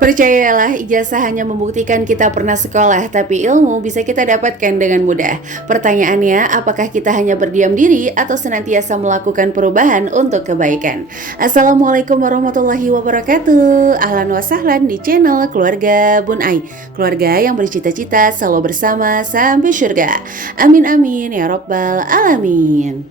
Percayalah, ijazah hanya membuktikan kita pernah sekolah, tapi ilmu bisa kita dapatkan dengan mudah. Pertanyaannya, apakah kita hanya berdiam diri atau senantiasa melakukan perubahan untuk kebaikan? Assalamualaikum warahmatullahi wabarakatuh. Ahlan wa sahlan di channel Keluarga Bun Ai. Keluarga yang bercita-cita selalu bersama sampai surga. Amin amin ya rabbal alamin.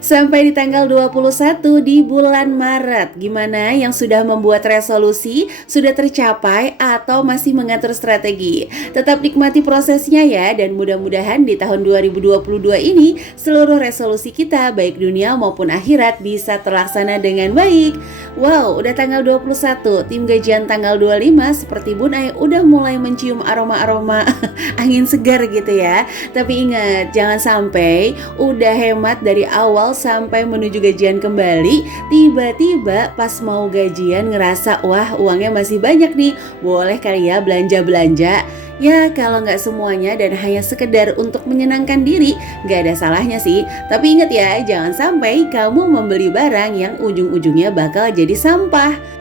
Sampai di tanggal 21 di bulan Maret. Gimana yang sudah membuat resolusi? Sudah tercapai atau masih mengatur strategi? Tetap nikmati prosesnya ya, dan mudah-mudahan di tahun 2022 ini seluruh resolusi kita baik dunia maupun akhirat bisa terlaksana dengan baik. Wow, udah tanggal 21, tim gajian tanggal 25 seperti Bun Ai udah mulai mencium aroma-aroma angin segar gitu ya. Tapi ingat, jangan sampai udah hemat dari awal sampai menuju gajian kembali, tiba-tiba pas mau gajian ngerasa wah uangnya masih banyak nih, boleh kali ya belanja-belanja. Ya kalau nggak semuanya dan hanya sekedar untuk menyenangkan diri, nggak ada salahnya sih. Tapi ingat ya, jangan sampai kamu membeli barang yang ujung-ujungnya bakal jadi sampah.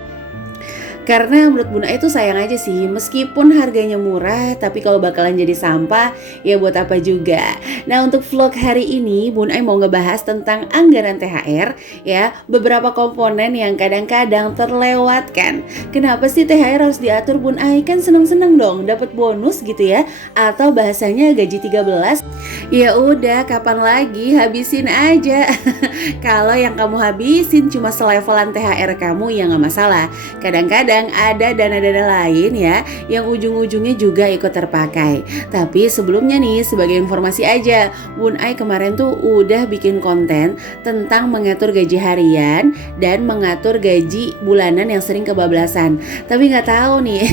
Karena menurut Bunda itu sayang aja sih, meskipun harganya murah, tapi kalau bakalan jadi sampah, ya buat apa juga. Nah untuk vlog hari ini, Bunda mau ngebahas tentang anggaran THR ya, beberapa komponen yang kadang-kadang terlewatkan. Kenapa sih THR harus diatur Bunda? Kan seneng-seneng dong, dapat bonus gitu ya, atau bahasanya gaji 13. Ya udah, kapan lagi, habisin aja. Kalau yang kamu habisin cuma selevelan THR kamu ya nggak masalah. Kadang-kadang ada dana-dana lain ya yang ujung-ujungnya juga ikut terpakai. Tapi sebelumnya nih, sebagai informasi aja, Bun Ai kemarin tuh udah bikin konten tentang mengatur gaji harian dan mengatur gaji bulanan yang sering kebablasan. Tapi nggak tahu nih,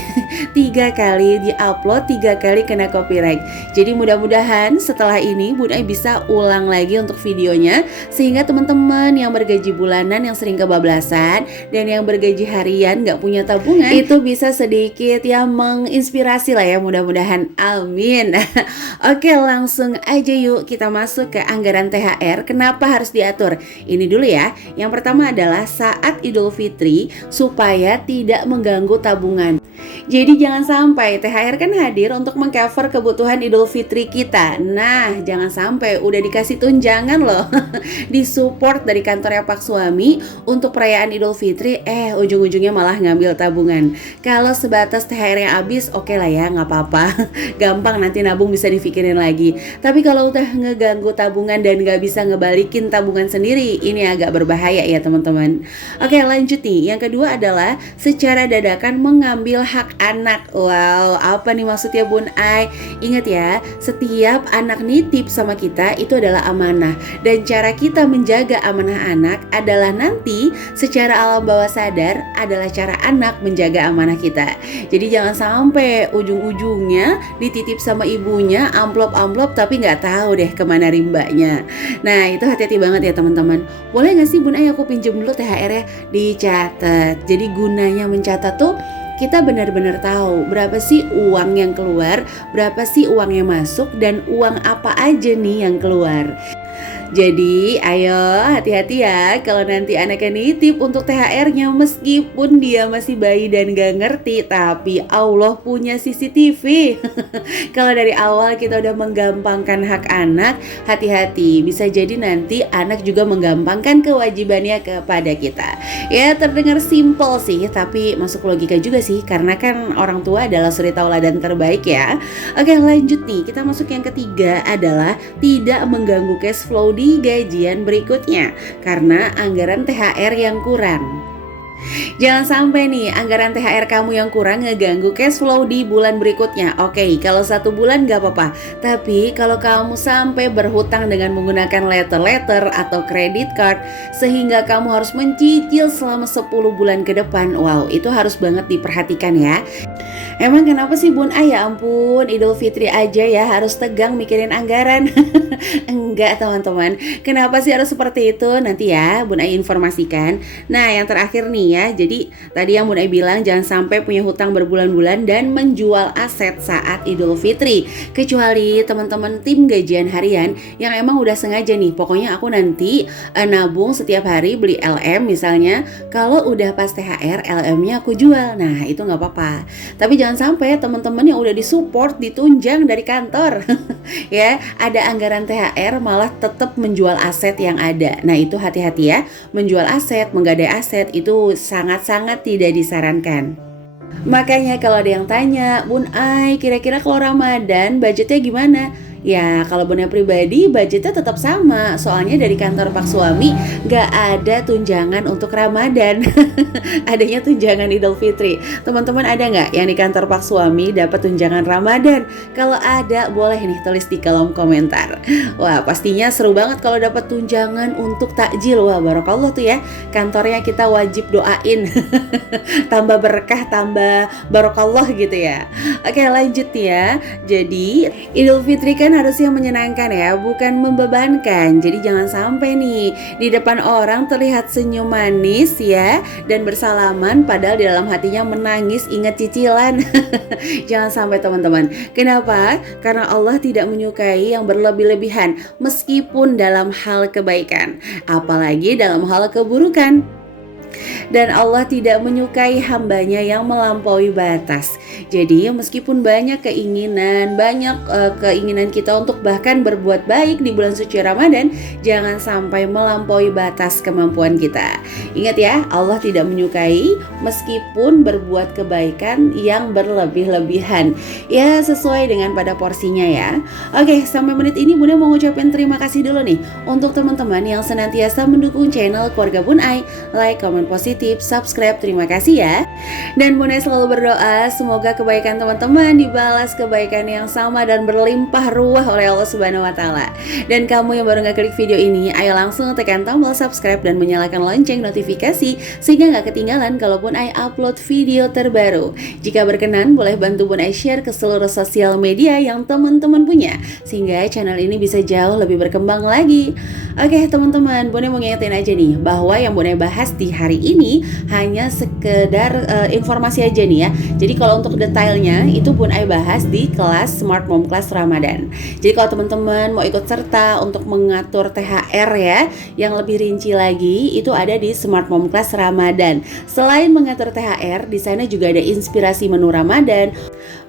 3 kali di-upload, 3 kali kena copyright. Jadi mudah-mudahan setelah ini Bun Ai bisa ulang lagi untuk videonya, sehingga teman-teman yang bergaji bulanan yang sering kebablasan dan yang bergaji harian nggak punya tabungan itu bisa sedikit ya menginspirasi lah ya, mudah-mudahan, amin. Oke, langsung aja yuk kita masuk ke anggaran THR. Kenapa harus diatur? Ini dulu ya. Yang pertama adalah saat Idul Fitri supaya tidak mengganggu tabungan. Jadi jangan sampai THR kan hadir untuk mengcover kebutuhan Idul Fitri kita. Nah, jangan sampai udah dikasih tunjangan loh disupport dari kantornya Pak Suami untuk perayaan Idul Fitri, ujung-ujungnya malah ngambil tabungan. Kalau sebatas THR yang habis, oke lah ya, nggak apa-apa. Gampang, nanti nabung bisa dipikirin lagi. Tapi kalau udah ngeganggu tabungan dan nggak bisa ngebalikin tabungan sendiri, ini agak berbahaya ya teman-teman. Oke, lanjut nih. Yang kedua adalah secara dadakan mengambil hak anak. Wow, apa nih maksudnya Bun Ai? Ingat ya, setiap anak nitip sama kita itu adalah amanah. Dan cara kita menjaga amanah anak adalah nanti secara alam bawah sadar adalah cara anak menjaga amanah kita. Jadi jangan sampai ujung-ujungnya dititip sama ibunya amplop-amplop tapi nggak tahu deh kemana rimbanya. Nah itu hati-hati banget ya teman-teman. Boleh nggak sih Bun Ai aku pinjem dulu THR-nya? Dicatat. Jadi gunanya mencatat tuh kita benar-benar tahu berapa sih uang yang keluar, berapa sih uang yang masuk, dan uang apa aja nih yang keluar. Jadi ayo hati-hati ya kalau nanti anaknya nitip untuk THR-nya, meskipun dia masih bayi dan gak ngerti, tapi Allah punya CCTV. Kalau dari awal kita udah menggampangkan hak anak, hati-hati, bisa jadi nanti anak juga menggampangkan kewajibannya kepada kita. Ya terdengar simple sih, tapi masuk logika juga sih, karena kan orang tua adalah suri tauladan terbaik ya. Oke lanjut nih, kita masuk yang ketiga adalah tidak mengganggu cash flow di gajian berikutnya karena anggaran THR yang kurang. Jangan sampai nih anggaran THR kamu yang kurang ngeganggu cash flow di bulan berikutnya. Oke, kalau 1 bulan gak apa-apa. Tapi kalau kamu sampai berhutang dengan menggunakan letter atau credit card sehingga kamu harus mencicil selama 10 bulan ke depan, wow, itu harus banget diperhatikan ya. Emang kenapa sih Bun Ay? Ya ampun, Idul Fitri aja ya harus tegang mikirin anggaran. Enggak teman-teman, kenapa sih harus seperti itu? Nanti ya Bun Ay informasikan. Nah yang terakhir nih ya, jadi tadi yang Bun Ay bilang jangan sampai punya hutang berbulan-bulan dan menjual aset saat Idul Fitri. Kecuali teman-teman tim gajian harian yang emang udah sengaja nih, pokoknya aku nanti nabung setiap hari beli LM misalnya. Kalau udah pas THR LM-nya aku jual, nah itu nggak apa-apa. Tapi jangan sampai teman-teman yang udah disupport ditunjang dari kantor ya, ada anggaran THR malah tetap menjual aset yang ada. Nah itu hati-hati ya, menjual aset, menggadai aset itu sangat-sangat tidak disarankan. Makanya kalau ada yang tanya, Bun Ay kira-kira kalau Ramadan budgetnya gimana? Ya kalau Bunda pribadi budgetnya tetap sama. Soalnya dari kantor Pak Suami gak ada tunjangan untuk Ramadan. Adanya tunjangan Idul Fitri. Teman-teman ada gak yang di kantor Pak Suami dapat tunjangan Ramadan? Kalau ada boleh nih tulis di kolom komentar. Wah pastinya seru banget kalau dapat tunjangan untuk takjil. Wah barokallah tuh ya, kantornya kita wajib doain. Tambah berkah, tambah barokallah gitu ya. Oke lanjut ya. Jadi Idul Fitri kan harusnya menyenangkan ya, bukan membebankan. Jadi jangan sampai nih di depan orang terlihat senyum manis ya dan bersalaman padahal di dalam hatinya menangis ingat cicilan. Jangan sampai teman-teman. Kenapa? Karena Allah tidak menyukai yang berlebih-lebihan meskipun dalam hal kebaikan, apalagi dalam hal keburukan. Dan Allah tidak menyukai hambanya yang melampaui batas. Jadi meskipun banyak keinginan, keinginan kita untuk bahkan berbuat baik di bulan suci Ramadan, jangan sampai melampaui batas kemampuan kita. Ingat ya, Allah tidak menyukai meskipun berbuat kebaikan yang berlebih-lebihan. Ya sesuai dengan pada porsinya ya. Oke, sampai menit ini Bunda mau ngucapin terima kasih dulu nih untuk teman-teman yang senantiasa mendukung channel Keluarga Bun Ay. Like, komen positif, subscribe, terima kasih ya. Dan Bunda selalu berdoa semoga kebaikan teman-teman dibalas kebaikan yang sama dan berlimpah ruah oleh Allah Subhanahu wa taala. Dan kamu yang baru ngeklik video ini, ayo langsung tekan tombol subscribe dan menyalakan lonceng notifikasi sehingga nggak ketinggalan kalaupun Ay upload video terbaru. Jika berkenan boleh bantu Bun Ay share ke seluruh sosial media yang teman-teman punya sehingga channel ini bisa jauh lebih berkembang lagi. Oke teman-teman, Bun Ay mau ngingetin aja nih bahwa yang Bun Ay bahas di hari ini hanya sekedar informasi aja nih ya. Jadi kalau untuk detailnya itu Bun Ay bahas di kelas Smart Mom Class Ramadan. Jadi kalau teman-teman mau ikut serta untuk mengatur THR ya yang lebih rinci lagi, itu ada di Smart Mom Class Ramadan. Selain mengatur THR, di sana juga ada inspirasi menu Ramadan,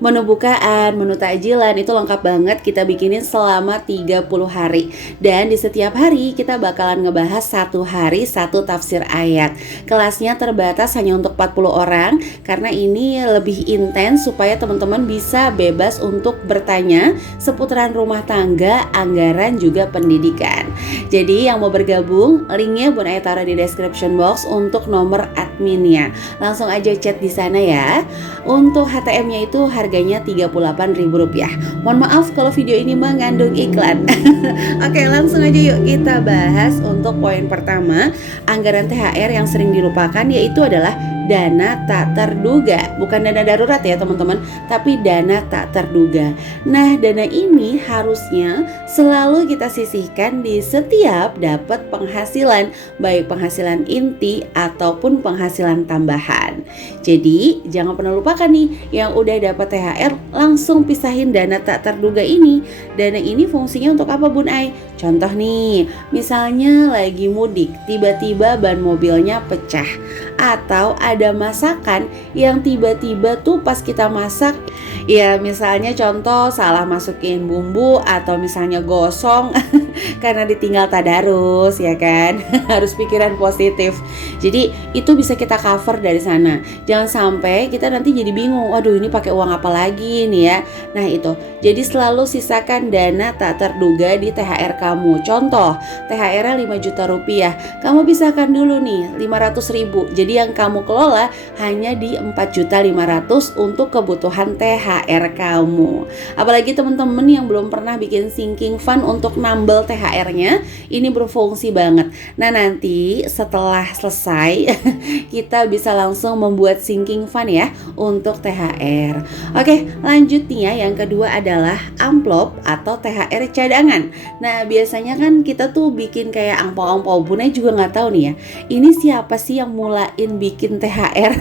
menu bukaan, menu takjilan, itu lengkap banget kita bikinin selama 30 hari. Dan di setiap hari kita bakalan ngebahas satu hari satu tafsir ayat. Kelasnya terbatas hanya untuk 40 orang karena ini lebih intens supaya teman-teman bisa bebas untuk bertanya seputaran rumah tangga, anggaran, juga pendidikan. Jadi yang mau bergabung, linknya Bun Ay taruh di description box untuk nomor adminnya. Langsung aja chat di sana ya. Untuk HTM-nya itu harganya Rp38.000. Mohon maaf kalau video ini mengandung iklan. Oke, langsung aja yuk kita bahas untuk poin pertama, anggaran THR yang sering dilupakan yaitu adalah dana tak terduga. Bukan dana darurat ya teman-teman, tapi dana tak terduga. Nah, dana ini harusnya selalu kita sisihkan di setiap dapat penghasilan, baik penghasilan inti ataupun penghasilan tambahan. Jadi, jangan pernah lupakan nih, yang udah dapat THR langsung pisahin dana tak terduga ini. Dana ini fungsinya untuk apa Bun Ay? Contoh nih, misalnya lagi mudik, tiba-tiba ban mobilnya pecah, atau ada masakan yang tiba-tiba tuh pas kita masak, ya misalnya contoh salah masukin bumbu atau misalnya gosong karena ditinggal tadarus ya kan. Harus pikiran positif. Jadi itu bisa kita cover dari sana. Jangan sampai kita nanti jadi bingung, waduh ini pakai uang apa lagi nih ya. Nah itu, jadi selalu sisakan dana tak terduga di THR kamu. Contoh, THR-nya 5 juta rupiah, kamu pisahkan dulu nih 500.000. Jadi yang kamu kelola hanya di 4.500.000 untuk kebutuhan THR kamu. Apalagi teman-teman yang belum pernah bikin sinking fund untuk nambel THR-nya, ini berfungsi banget. Nah nanti setelah selesai kita bisa langsung membuat sinking fund ya untuk THR. Oke, lanjut nih ya, yang kedua adalah amplop atau THR cadangan. Nah, biasanya kan kita tuh bikin kayak angpau-angpau. Bunda juga nggak tahu nih ya, ini siapa sih yang mulain bikin THR?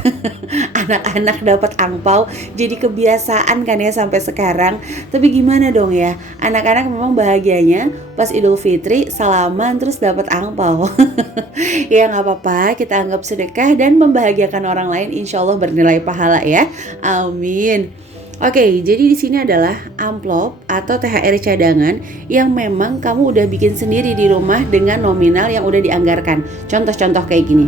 Anak-anak dapat angpau jadi kebiasaan kan ya sampai sekarang. Tapi gimana dong ya, anak-anak memang bahagianya pas Idul Fitri salaman terus dapat angpau. Ya nggak apa-apa, kita anggap sedekah dan membahagiakan orang lain, insya Allah bernilai pahala ya. Amin. Oke, jadi di sini adalah amplop atau THR cadangan yang memang kamu udah bikin sendiri di rumah dengan nominal yang udah dianggarkan. Contoh-contoh kayak gini.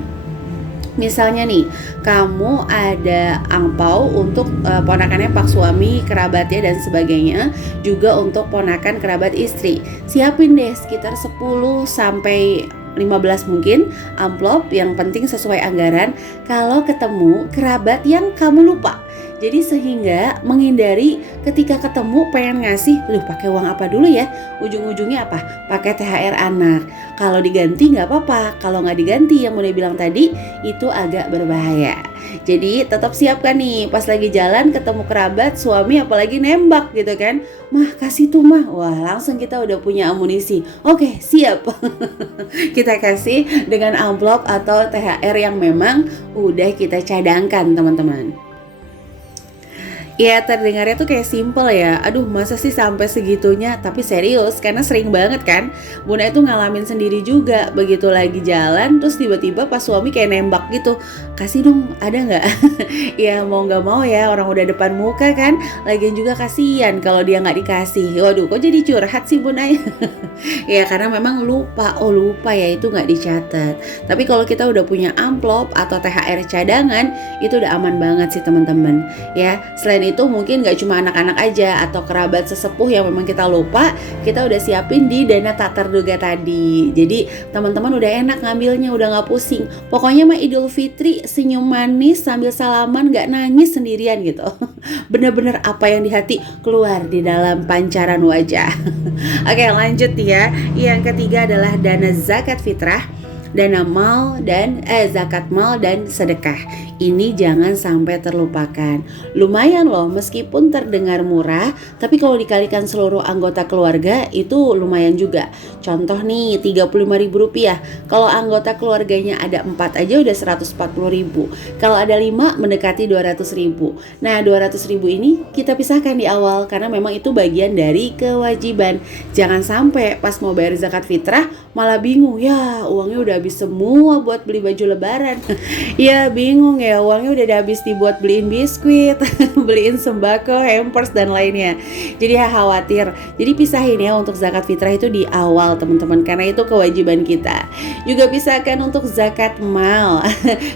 Misalnya nih, kamu ada angpau untuk ponakannya pak suami, kerabatnya dan sebagainya, juga untuk ponakan kerabat istri. Siapin deh sekitar 10 sampai 15 mungkin amplop, yang penting sesuai anggaran. Kalau ketemu kerabat yang kamu lupa, jadi sehingga menghindari ketika ketemu pengen ngasih, pakai uang apa dulu ya? Ujung-ujungnya apa? Pakai THR anak. Kalau diganti nggak apa-apa, kalau nggak diganti yang udah bilang tadi itu agak berbahaya. Jadi tetap siapkan nih, pas lagi jalan ketemu kerabat, suami apalagi nembak gitu kan, mah kasih tuh mah, wah langsung kita udah punya amunisi. Oke, siap. Kita kasih dengan amplop atau THR yang memang udah kita cadangkan teman-teman. Ya terdengarnya tuh kayak simple ya, aduh masa sih sampai segitunya, tapi serius karena sering banget kan. Bunda itu ngalamin sendiri juga, begitu lagi jalan terus tiba-tiba pas suami kayak nembak gitu, kasih dong ada nggak? Ya mau nggak mau ya, orang udah depan muka kan, lagian juga kasihan kalau dia nggak dikasih. Waduh kok jadi curhat sih Bunda ya. Ya karena memang lupa ya itu nggak dicatat. Tapi kalau kita udah punya amplop atau THR cadangan itu udah aman banget sih teman-teman. Ya selain itu mungkin gak cuma anak-anak aja atau kerabat sesepuh yang memang kita lupa, kita udah siapin di dana tak terduga tadi. Jadi teman-teman udah enak ngambilnya, udah gak pusing. Pokoknya mah Idul Fitri senyum manis sambil salaman, gak nangis sendirian gitu. Bener-bener apa yang di hati keluar di dalam pancaran wajah. Oke lanjut ya. Yang ketiga adalah dana zakat fitrah, dana mal dan zakat mal dan sedekah. Ini jangan sampai terlupakan. Lumayan loh, meskipun terdengar murah, tapi kalau dikalikan seluruh anggota keluarga itu lumayan juga. Contoh nih, Rp35.000. Kalau anggota keluarganya ada 4 aja udah Rp140.000. Kalau ada 5 mendekati Rp200.000. Nah, Rp200.000 ini kita pisahkan di awal karena memang itu bagian dari kewajiban. Jangan sampai pas mau bayar zakat fitrah malah bingung, ya uangnya udah habis semua buat beli baju lebaran. Ya bingung ya, uangnya udah habis dibuat beliin biskuit, beliin sembako, hampers dan lainnya. Jadi khawatir. Jadi pisahin ya untuk zakat fitrah itu di awal teman-teman, karena itu kewajiban kita. Juga pisahkan untuk zakat mal.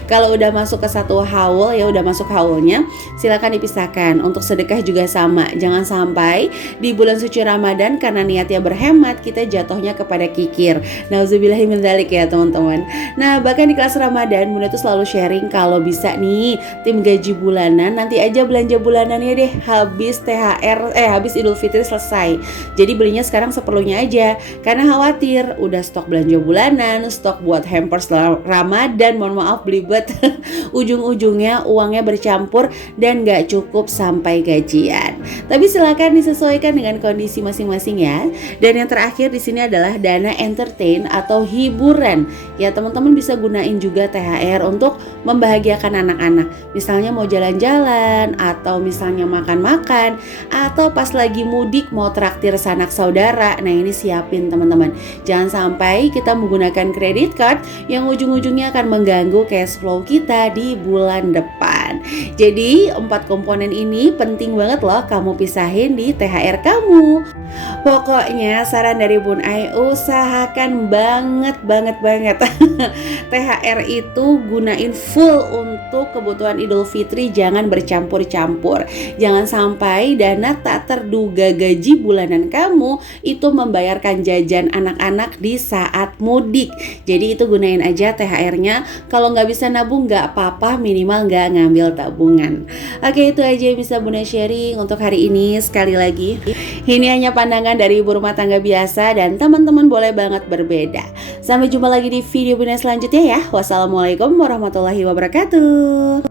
Kalau udah masuk ke satu haul ya udah masuk haulnya, silakan dipisahkan. Untuk sedekah juga sama. Jangan sampai di bulan suci Ramadan karena niatnya berhemat kita jatuhnya kepada kikir. Nauzubillahi min dzalik ya teman-teman. Nah bahkan di kelas Ramadan Bunda tuh selalu sharing kalau bisa nih tim gaji bulanan nanti aja belanja bulanannya deh habis habis Idul Fitri selesai. Jadi belinya sekarang seperlunya aja karena khawatir udah stok belanja bulanan, stok buat hampers Ramadan, mohon maaf belibet. Ujung-ujungnya uangnya bercampur dan gak cukup sampai gajian. Tapi silakan disesuaikan dengan kondisi masing-masing ya. Dan yang terakhir di sini adalah dana entertain atau hiburan. Ya teman-teman bisa gunain juga THR untuk membahagiakan anak-anak. Misalnya mau jalan-jalan atau misalnya makan-makan atau pas lagi mudik mau traktir sanak saudara. Nah ini siapin teman-teman. Jangan sampai kita menggunakan credit card yang ujung-ujungnya akan mengganggu cash flow kita di bulan depan. Jadi 4 komponen ini penting banget loh kamu pisahin di THR kamu. Pokoknya saran dari Bun Ai, usahakan banget THR itu gunain full untuk kebutuhan Idul Fitri, jangan bercampur-campur. Jangan sampai dana tak terduga gaji bulanan kamu itu membayarkan jajan anak-anak di saat mudik. Jadi itu gunain aja THR-nya. Kalau nggak bisa nabung nggak apa-apa, minimal nggak ngambil tabungan. Oke, itu aja yang bisa Bunda sharing untuk hari ini. Sekali lagi, ini hanya pandangan dari ibu rumah tangga biasa dan teman-teman boleh banget berbeda. Sampai jumpa lagi di video Bunda selanjutnya ya. Wassalamualaikum warahmatullahi wabarakatuh.